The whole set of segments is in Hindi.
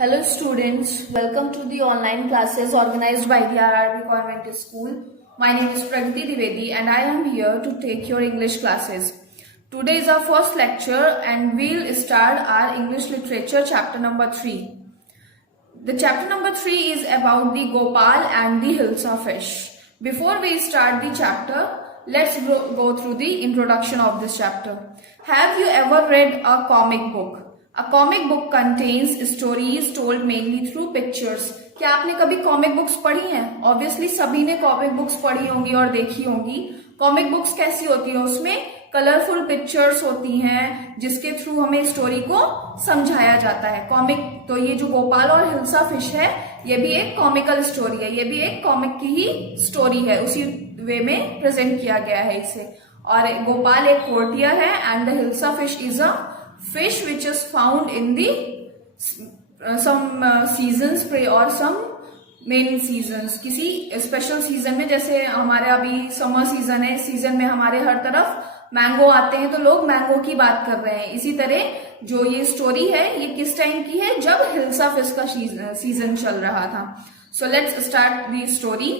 Hello students, welcome to the online classes organized by the RRB Convent School. My name is Pragati Dwivedi and I am here to take your English classes. Today is our first lecture and we'll start our English literature chapter number 3. The chapter number 3 is about the Gopal and the Hilsa fish. Before we start the chapter, let's go through the introduction of this chapter. Have you ever read a comic book? A comic book contains stories told mainly through pictures. क्या आपने कभी कॉमिक बुक्स पढ़ी हैं? ऑब्वियसली सभी ने कॉमिक बुक्स पढ़ी होंगी और देखी होंगी. कॉमिक बुक्स कैसी होती है? उसमें कलरफुल पिक्चर्स होती हैं जिसके थ्रू हमें स्टोरी को समझाया जाता है. कॉमिक तो ये जो गोपाल और हिल्सा फिश है ये भी एक कॉमिकल स्टोरी है, ये भी एक कॉमिक की ही स्टोरी है, उसी वे में प्रेजेंट किया गया है इसे. और गोपाल एक कोर्टियर है and the hilsa fish is a fish which is found in the some seasons or some main seasons. किसी स्पेशल सीजन में, जैसे हमारे अभी समर सीजन है, इस सीजन में हमारे हर तरफ मैंगो आते हैं तो लोग मैंगो की बात कर रहे हैं. इसी तरह जो ये स्टोरी है ये किस टाइम की है? जब हिल्सा फिश का सीजन चल रहा था. So let's start the story.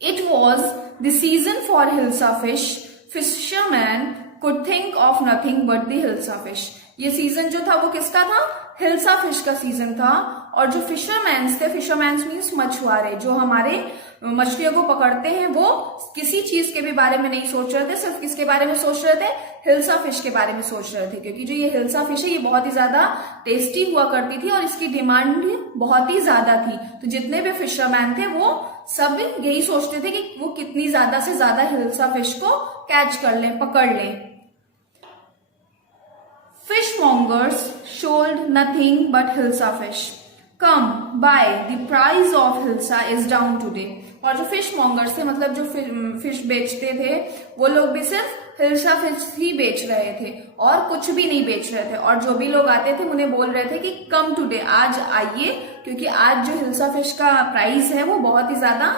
It was the season for hilsa fish. Fisherman could think of nothing but the hilsa fish. ये सीजन जो था वो किसका था? हिल्सा फिश का सीजन था. और जो फिशरमैन्स थे, फिशरमैन्स मीन्स मछुआरे, जो हमारे मछलियों को पकड़ते हैं, वो किसी चीज के भी बारे में नहीं सोच रहे थे. सिर्फ किसके बारे में सोच रहे थे? हिल्सा फिश के बारे में सोच रहे थे, क्योंकि जो ये हिल्सा फिश है ये बहुत ही ज्यादा टेस्टी हुआ करती थी और इसकी डिमांड बहुत ही ज्यादा थी. तो जितने भी फिशरमैन थे वो सब यही सोचते थे कि वो कितनी ज्यादा से ज्यादा हिल्सा फिश को कैच कर लें, पकड़ लें. Fishmongers sold nothing but hilsa fish. Come buy, the price of hilsa is down today. और जो फिश मॉन्गर्स थे, मतलब जो फिश बेचते थे, वो लोग भी सिर्फ हिल्सा फिश ही बेच रहे थे और कुछ भी नहीं बेच रहे थे. और जो भी लोग आते थे उन्हें बोल रहे थे कि कम टुडे, आज आइए, क्योंकि आज जो हिल्सा फिश का प्राइस है वो बहुत ही ज्यादा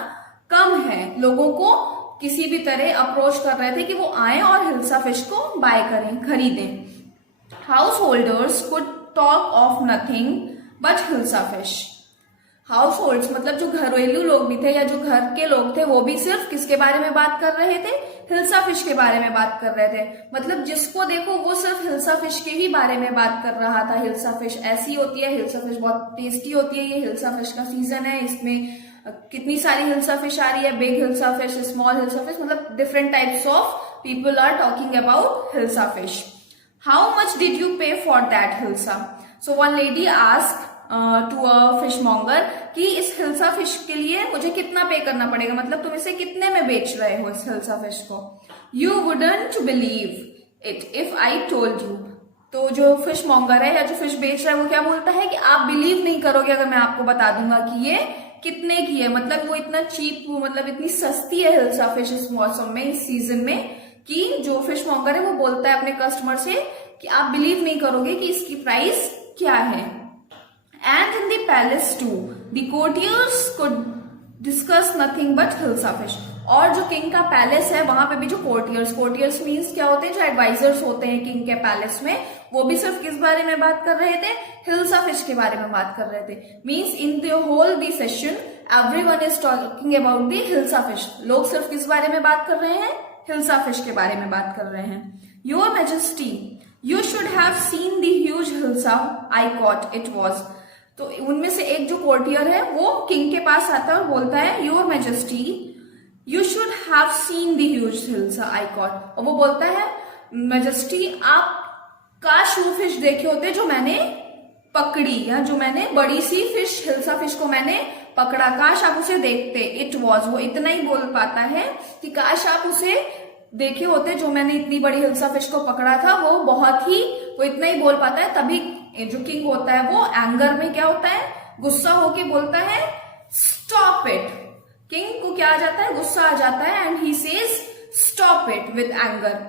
कम है. लोगों को किसी भी तरह अप्रोच कर रहे थे कि वो आए और हिल्सा फिश को बाय करें, खरीदें. Householders could talk of nothing but hilsa fish. Households मतलब जो घरेलू लोग भी थे या जो घर के लोग थे वो भी सिर्फ किसके बारे में बात कर रहे थे? हिल्सा फिश के बारे में बात कर रहे थे. मतलब जिसको देखो वो सिर्फ हिल्सा फिश के ही बारे में बात कर रहा था. हिल्सा फिश ऐसी होती है, हिल्सा फिश बहुत टेस्टी होती है, ये हिल्सा फिश का सीजन है, इसमें कितनी सारी हिल्सा फिश आ रही है, big hilsa fish, small hilsa fish, मतलब different types of people are talking about hilsa fish. How much did you pay for that hilsa? So one lady asked to a fishmonger कि इस हिल्सा फिश के लिए मुझे कितना पे करना पड़ेगा, मतलब तुम इसे कितने में बेच रहे हो इस हिल्सा फिश को. You wouldn't believe it if I told you. तो जो फिश मॉन्गर है या जो फिश बेच रहा है वो क्या बोलता है कि आप बिलीव नहीं करोगे अगर मैं आपको बता दूंगा कि ये कितने की है. मतलब वो इतना चीप, मतलब इतनी सस्ती है हिल्सा फिश इस मौसम में, इस सीजन में, कि जो फिश मॉन्गर है वो बोलता है अपने कस्टमर से कि आप बिलीव नहीं करोगे कि इसकी प्राइस क्या है. And in the palace to the courtiers could discuss nothing but hilsa fish. और जो किंग का पैलेस है वहां पे भी जो कोर्टियर्स मीन्स क्या होते हैं? जो एडवाइजर्स होते हैं किंग के पैलेस में, वो भी सिर्फ किस बारे में बात कर रहे थे? हिल्सा फिश के बारे में बात कर रहे थे. Means in the whole the session everyone is talking about the hilsa fish. लोग सिर्फ किस बारे में बात कर रहे हैं? हिल्सा फिश के बारे में बात कर रहे हैं. Your majesty, you should have seen the huge hilsa I cot it was. तो उनमें से एक जो कोर्टियर है वो किंग के पास आता है और बोलता है your majesty you should have seen the huge hilsa I cot. और वो बोलता है मैजेस्टी आप काश वो फिश देखे होते जो मैंने पकड़ी, या जो मैंने बड़ी सी फिश हिल्सा फिश को मैंने पकड़ा, काश आप उसे देखते. इट वॉज, वो इतना ही बोल पाता है कि काश आप उसे देखे होते जो मैंने इतनी बड़ी हिल्सा फिश को पकड़ा था. वो इतना ही बोल पाता है. तभी जो किंग होता है वो एंगर में क्या होता है? गुस्सा होके बोलता है स्टॉप इट. किंग को क्या आ जाता है? गुस्सा आ जाता है and he says stop it with anger.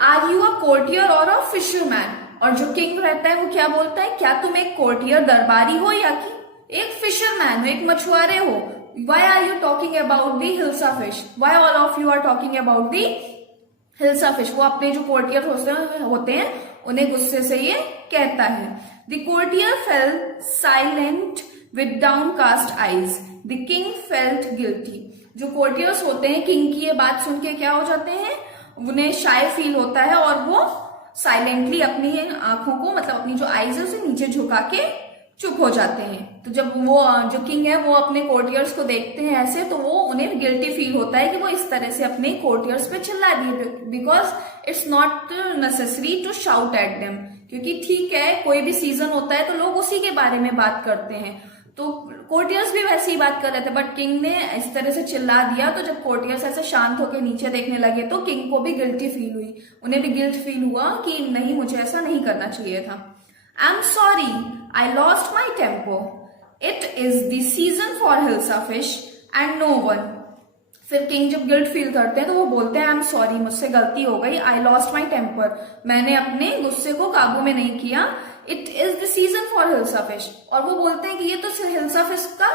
Are you a courtier और अ फिशरमैन? और जो किंग रहता है वो क्या बोलता है? क्या तुम एक कोर्टियर दरबारी हो या कि एक फिशरमैन हो, एक मछुआरे हो? Why are you talking about the hilsa fish? Why all of you are talking about the hilsa fish? वो अपने जो कोर्टियर होते हैं उन्हें गुस्से से ये कहता है। The courtier fail silent with downcast eyes, the king felt guilty. जो कोर्टियर्स होते हैं किंग की ये बात सुन के क्या हो जाते हैं, उन्हें शाय फील होता है और वो साइलेंटली अपनी आंखों को, मतलब अपनी जो आईज है उसे नीचे झुका के चुप हो जाते हैं। तो जब वो जो किंग है वो अपने कोर्टियर्स को देखते हैं ऐसे, तो वो उन्हें गिल्टी फील होता है कि वो इस तरह से अपने कोर्टियर्स पे चिल्ला दिए, because it's not necessary to shout at them. क्योंकि ठीक है, कोई भी सीजन होता है तो लोग उसी के बारे में बात करते हैं, तो कोर्टियर्स भी वैसे ही बात कर रहे थे, बट किंग ने इस तरह से चिल्ला दिया। तो जब कोर्टियर्स ऐसे शांत होकर नीचे देखने लगे तो किंग को भी गिल्टी फील हुई, उन्हें भी गिल्ट फील हुआ कि नहीं, मुझे ऐसा नहीं करना चाहिए था। I am sorry, I lost my temper, it is the season for hilsa fish and no one. फिर किंग जब गिल्ट फील करते हैं तो वो बोलते हैं आई एम सॉरी, मुझसे गलती हो गई, आई लॉस्ट माई टेम्पर, मैंने अपने गुस्से को काबू में नहीं किया, it is the season for hilsa fish. और वो बोलते हैं कि ये तो हिल्सा फिश का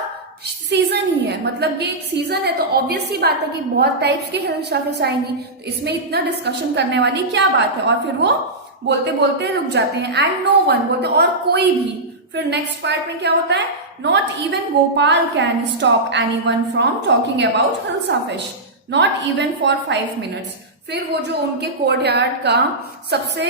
सीजन ही है, मतलब ये एक सीजन है तो ऑब्वियस सी बात है कि बहुत टाइप्स की हिल्सा फिश आएंगी, तो इसमें इतना डिस्कशन करने वाली क्या बात है। और फिर वो बोलते बोलते रुक जाते हैं, एंड नो वन बोलते, और कोई भी। फिर नेक्स्ट पार्ट में क्या होता है, not even Gopal can stop anyone from talking about hilsa fish, not even for 5 minutes. फिर वो जो उनके कोर्टयार्ड का सबसे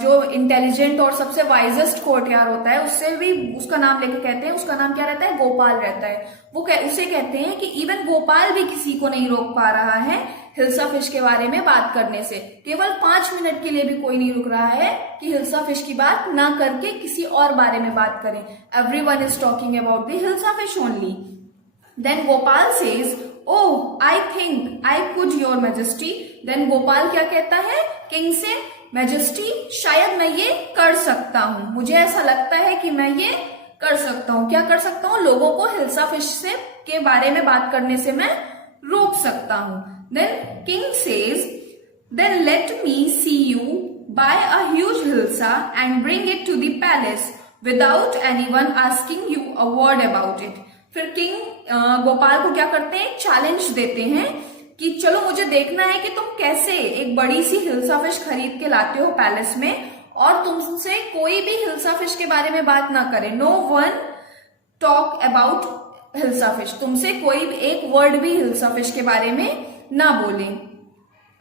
जो इंटेलिजेंट और सबसे वाइजेस्ट कोर्टयार्ड होता है, उससे भी उसका नाम लेके कहते हैं, उसका नाम क्या रहता है, गोपाल रहता है। वो उसे कहते हैं कि इवन गोपाल भी किसी को नहीं रोक पा रहा है हिल्सा फिश के बारे में बात करने से। केवल 5 मिनट के लिए भी कोई नहीं रुक रहा है कि हिल्सा फिश की बात ना करके किसी और बारे में बात करें। Everyone is talking about the hilsa fish only. Then Gopal says, oh I think I could your majesty. Then Gopal क्या कहता है किंग से, मैजेस्टी शायद मैं ये कर सकता हूं, मुझे ऐसा लगता है कि मैं ये कर सकता हूं। क्या कर सकता हूं, लोगों को हिल्सा फिश से के बारे में बात करने से मैं रोक सकता हूं। Then king says, then let me see you buy a huge hilsa and bring it to the palace without anyone asking you a word about it. फिर किंग गोपाल को क्या करते हैं, चैलेंज देते हैं कि चलो मुझे देखना है कि तुम कैसे एक बड़ी सी हिल्सा फिश खरीद के लाते हो पैलेस में, और तुमसे कोई भी हिल्सा फिश के बारे में बात ना करे। No one talk about hilsa fish, तुमसे कोई एक वर्ड भी हिल्सा फिश के बारे में ना बोले।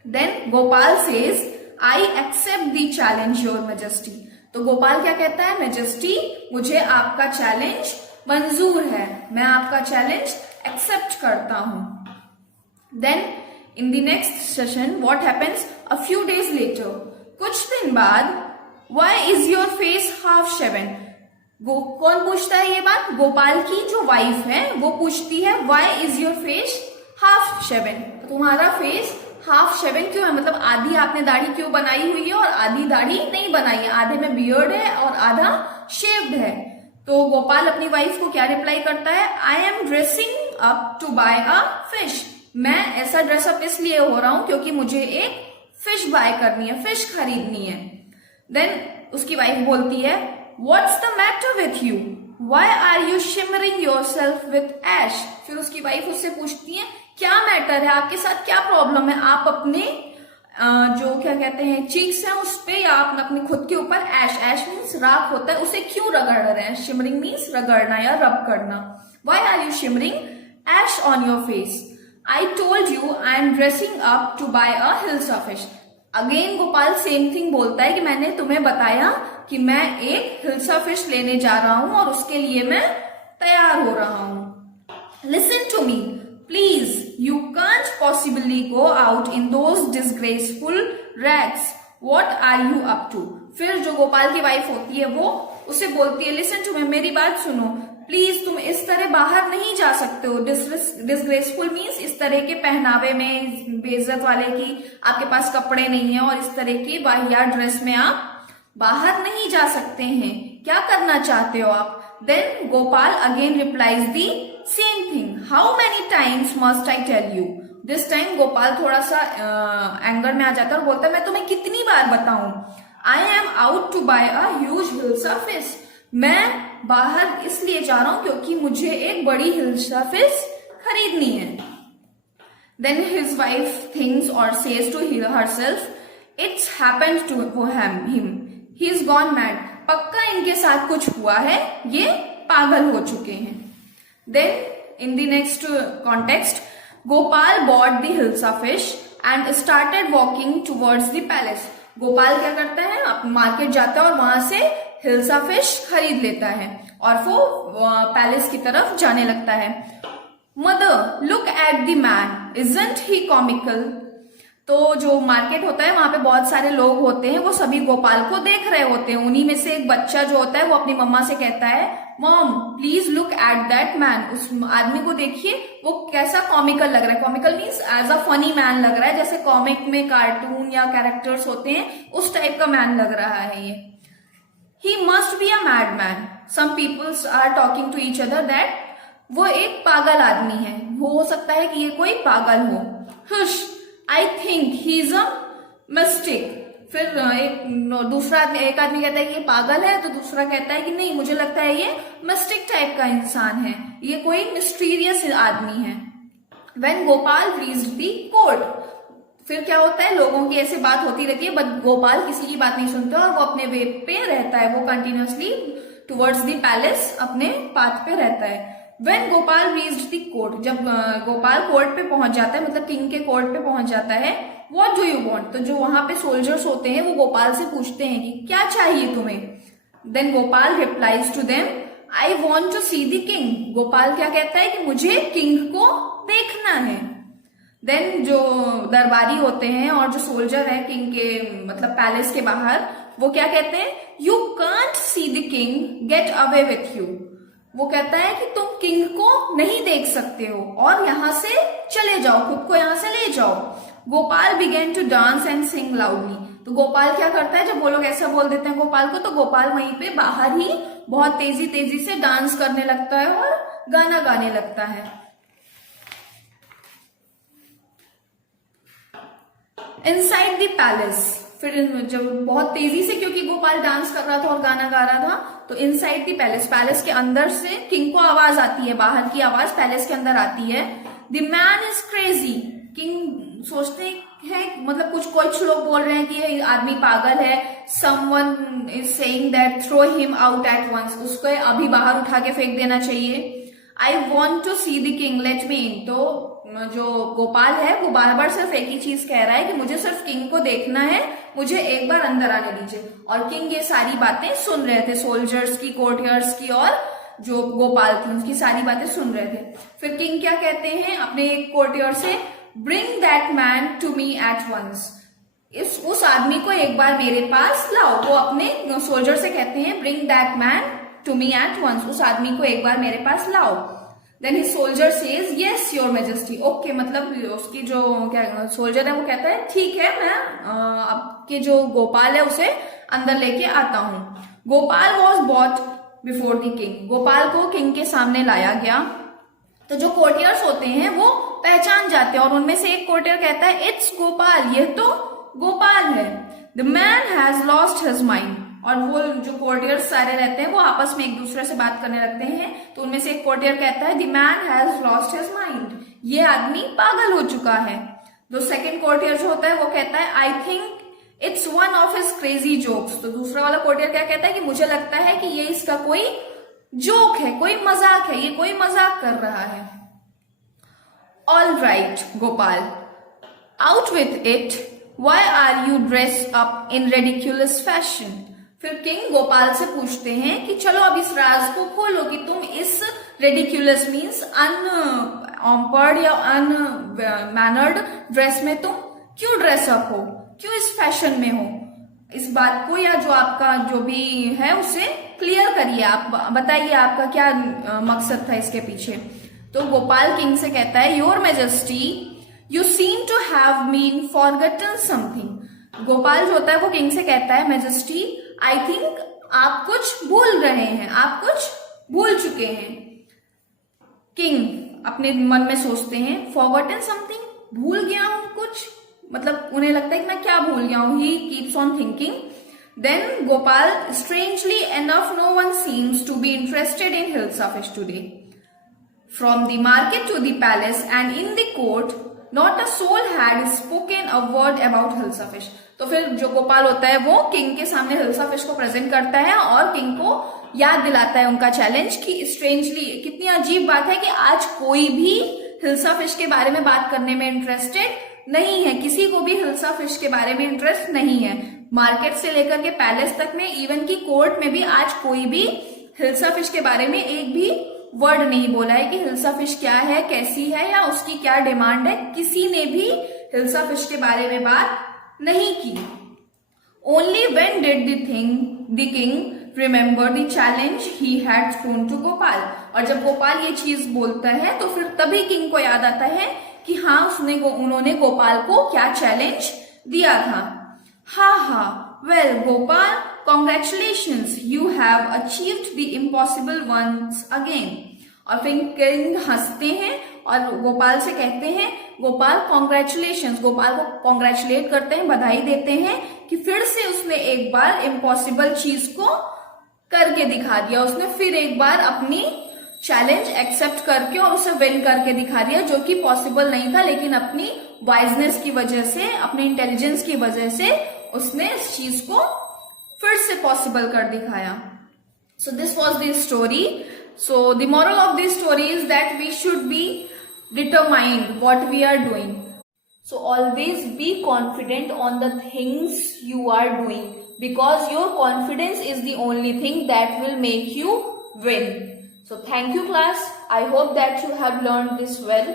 Then Gopal says, I accept the challenge your majesty. तो गोपाल क्या कहता है, मैजेस्टी मुझे आपका चैलेंज मंजूर है, मैं आपका चैलेंज एक्सेप्ट करता हूं। Then in the next session what happens, a few days later, कुछ दिन बाद, why is your face half shaven. कौन पूछता है ये बात, गोपाल की जो वाइफ है वो पूछती है, why is your face half shaven, तुम्हारा फेस हाफ शेवन क्यों है, मतलब आधी आपने दाढ़ी क्यों बनाई हुई है और आधी दाढ़ी नहीं बनाई है, आधे में बियर्ड है और आधा शेव्ड है। तो गोपाल अपनी वाइफ को क्या रिप्लाई करता है, I am dressing up to buy a fish, मैं ऐसा ड्रेसअप इसलिए हो रहा हूं क्योंकि मुझे एक फिश बाय करनी है, फिश खरीदनी है। देन उसकी वाइफ बोलती है, what's the matter with you, why are you smearing yourself with ash. फिर उसकी वाइफ उससे पूछती है, क्या मैटर है, आपके साथ क्या प्रॉब्लम है, आप अपने जो क्या कहते हैं चीक्स हैं उस पे, या आप अपने खुद के ऊपर ऐश, ऐश मीन्स राख होता है, उसे क्यों रगड़ रहे हैं। शिमरिंग मीन्स रगड़ना या रब करना। Why are you shimmering ash on your face, I told you I am dressing up to buy a hilsa fish. Again Gopal same thing बोलता है कि मैंने तुम्हें बताया कि मैं एक हिल्सा फिश लेने जा रहा हूं और उसके लिए मैं तैयार हो रहा हूं। Listen to me please, you can't possibly go out in those disgraceful rags. What are you up to? फिर जो गोपाल की वाइफ होती है वो उसे बोलती है, लिसन टू मी, मेरी बात सुनो, प्लीज तुम इस तरह बाहर नहीं जा सकते हो। डिसग्रेसफुल मीन्स इस तरह के पहनावे में, बेइज्जत वाले की आपके पास कपड़े नहीं है और इस तरह की वाहियात ड्रेस में आप बाहर नहीं जा सकते हैं, क्या करना चाहते हो आप। Then Gopal again replies the same thing, how many times must I tell you. This time Gopal थोड़ा सा एंगर में आ जाता है और बोलता है, मैं तुम्हें कितनी बार बताऊं, I am out to buy a huge hilsa fish, मैं बाहर इसलिए जा रहा हूं क्योंकि मुझे एक बड़ी हिल्सा फिश खरीदनी है। देन हिज वाइफ थिंक्स और says to herself, it's happened to him, he is gone mad, पक्का इनके साथ कुछ हुआ है, ये पागल हो चुके हैं। Then in the next context, Gopal bought the hilsa fish and started walking towards the palace. Gopal क्या करता है, मार्केट जाता है और वहां से हिल्सा फिश खरीद लेता है और वो पैलेस की तरफ जाने लगता है। Mother look at the man, isn't he comical. तो जो मार्केट होता है वहां पे बहुत सारे लोग होते हैं, वो सभी गोपाल को देख रहे होते हैं। उन्हीं में से एक बच्चा जो होता है वो अपनी मम्मा से कहता है, mom please look at that man, उस आदमी को देखिए, वो कैसा कॉमिकल लग रहा है। Comical means as a funny man लग रहा है, जैसे कॉमिक में कार्टून या कैरेक्टर्स होते हैं उस टाइप का मैन लग रहा है ये। He must be a mad man, some peoples are talking to each other that, वो एक पागल आदमी है, वो हो सकता है कि ये कोई पागल हो। Hush, I think he is a mistake. फिर एक आदमी कहता है कि ये पागल है, तो दूसरा कहता है कि नहीं, मुझे लगता है ये मिस्टिक टाइप का इंसान है, ये कोई मिस्टीरियस आदमी है। When Gopal reached the court, फिर क्या होता है, लोगों की ऐसे बात होती रहती है बट गोपाल किसी की बात नहीं सुनता और वो अपने वे पे रहता है, वो कंटिन्यूअसली टुवर्ड्स द पैलेस अपने पाथ पे रहता है। When Gopal reached the court, जब गोपाल कोर्ट पे पहुंच जाता है, मतलब किंग के कोर्ट पे पहुंच जाता है, व्हाट डू यू वांट, तो जो वहां पे सोल्जर्स होते हैं वो गोपाल से पूछते हैं कि क्या चाहिए तुम्हें। Then Gopal replies to them, I want to see the king. Gopal क्या कहता है कि मुझे किंग को देखना है। देन जो दरबारी होते हैं और जो सोल्जर है किंग के मतलब पैलेस के बाहर, वो क्या कहते हैं, you can't see the king, get away with you. वो कहता है कि तुम किंग को नहीं देख सकते हो और यहां से चले जाओ, खुद को यहां से ले जाओ। Gopal begin to dance and sing loudly, तो गोपाल क्या करता है, जब वो लोग ऐसा बोल देते हैं गोपाल को, तो गोपाल वहीं पे बाहर ही बहुत तेजी तेजी से डांस करने लगता है और गाना गाने लगता है। इनसाइड द पैलेस, फिर जब बहुत तेजी से, क्योंकि गोपाल डांस कर रहा था और गाना गा रहा था, तो इनसाइड द पैलेस, पैलेस के अंदर से किंग को आवाज आती है, बाहर की आवाज पैलेस के अंदर आती है। The man is crazy, king सोचते हैं, मतलब कुछ लोग बोल रहे हैं कि ये आदमी पागल है। Someone is saying that throw him out at once, उसको अभी बाहर उठा के फेंक देना चाहिए। I want to see the king, let me in, तो जो गोपाल है वो बार बार सिर्फ एक ही चीज कह रहा है कि मुझे सिर्फ किंग को देखना है, मुझे एक बार अंदर आने दीजिए। और किंग ये सारी बातें सुन रहे थे, सोल्जर्स की, कोर्टियर्स की और जो गोपाल थी उसकी सारी बातें सुन रहे थे। फिर किंग क्या कहते हैं अपने एक कोर्टियर से, bring that man to me at once, उस आदमी को एक बार मेरे पास लाओ। वो अपने सोल्जर से कहते हैं bring that man to me at once, उस आदमी को एक बार मेरे पास लाओ। Then his soldier says yes your majesty, okay, मतलब उसकी जो क्या सोल्जर है वो कहता है ठीक है, मैं आपके जो गोपाल है उसे अंदर लेके आता हूं। Gopal was bought before the king, Gopal को किंग के सामने लाया गया। तो जो कोर्टियर्स होते हैं वो पहचान जाते हैं और उनमें से एक कोर्टियर कहता है इट्स गोपाल, ये तो गोपाल है। The man has lost his mind, और वो जो कोर्टियर्स सारे रहते हैं वो आपस में एक दूसरे से बात करने लगते हैं। तो उनमें से एक कोर्टियर कहता है the man has lost his mind, ये आदमी पागल हो चुका है। जो सेकंड कोर्टियर जो होता है वो कहता है I think it's one of his crazy jokes, तो दूसरा वाला कोर्टियर क्या कहता है कि मुझे लगता है कि ये इसका कोई जोक है, कोई मजाक है, ये कोई मजाक कर रहा है। All right Gopal, out with it, why are you dress up in ridiculous fashion. फिर किंग गोपाल से पूछते हैं कि चलो अब इस राज को खोलो कि तुम इस रेडिक्यूलस मीन्स अनऑम्पर्ड या अनमैनर्ड ड्रेस में तुम क्यों ड्रेस अप हो, क्यों इस फैशन में हो। इस बात को या जो आपका जो भी है उसे क्लियर करिए, आप बताइए आपका क्या मकसद था इसके पीछे। तो गोपाल किंग से कहता है your majesty you seem to have mean forgotten something. Gopal जो होता है वो किंग से कहता है मैजेस्टी आई थिंक आप कुछ भूल रहे हैं, आप कुछ भूल चुके हैं। किंग अपने मन में सोचते हैं फॉरगटन समथिंग, भूल गया हूं कुछ, मतलब उन्हें लगता है कि मैं क्या भूल गया हूं। He keeps on thinking. Then Gopal, strangely enough no one seems to be interested in Hilsa Fish today. From the market to the palace and in the court, not a soul had spoken a word about Hilsa Fish. तो फिर जो गोपाल होता है वो किंग के सामने हिल्सा फिश को प्रेजेंट करता है और किंग को याद दिलाता है उनका चैलेंज कि स्ट्रेंजली कितनी अजीब बात है कि आज कोई भी हिल्सा फिश के बारे में बात करने में इंटरेस्टेड नहीं है, किसी को भी हिल्सा फिश के बारे में इंटरेस्ट नहीं है। मार्केट से लेकर के पैलेस तक में, इवन की कोर्ट में भी आज कोई भी हिल्सा फिश के बारे में एक भी वर्ड नहीं बोला है कि हिल्सा फिश क्या है, कैसी है या उसकी क्या डिमांड है। किसी ने भी हिल्सा फिश के बारे में बात नहीं की। Only when did the king remember the challenge he had thrown to Gopal. और जब गोपाल ये चीज बोलता है तो फिर तभी किंग को याद आता है कि हाँ उन्होंने गोपाल को क्या चैलेंज दिया था। हा, well Gopal, congratulations, you have achieved the impossible once again. और फिर किंग हंसते हैं और गोपाल से कहते हैं, गोपाल कॉन्ग्रेचुलेशंस, गोपाल को कॉन्ग्रेचुलेट करते हैं, बधाई देते हैं कि फिर से उसने एक बार इम्पॉसिबल चीज को करके दिखा दिया। उसने फिर एक बार अपनी चैलेंज एक्सेप्ट करके और उसे विन करके दिखा दिया, जो कि पॉसिबल नहीं था, लेकिन अपनी वाइजनेस की वजह से, अपनी इंटेलिजेंस की वजह से उसने इस चीज को फिर से पॉसिबल कर दिखाया। So this was the story. So the moral of this story is that we should be determined what we are doing. So always be confident on the things you are doing, because your confidence is the only thing that will make you win. So thank you class. I hope that you have learned this well.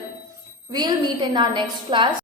We'll meet in our next class.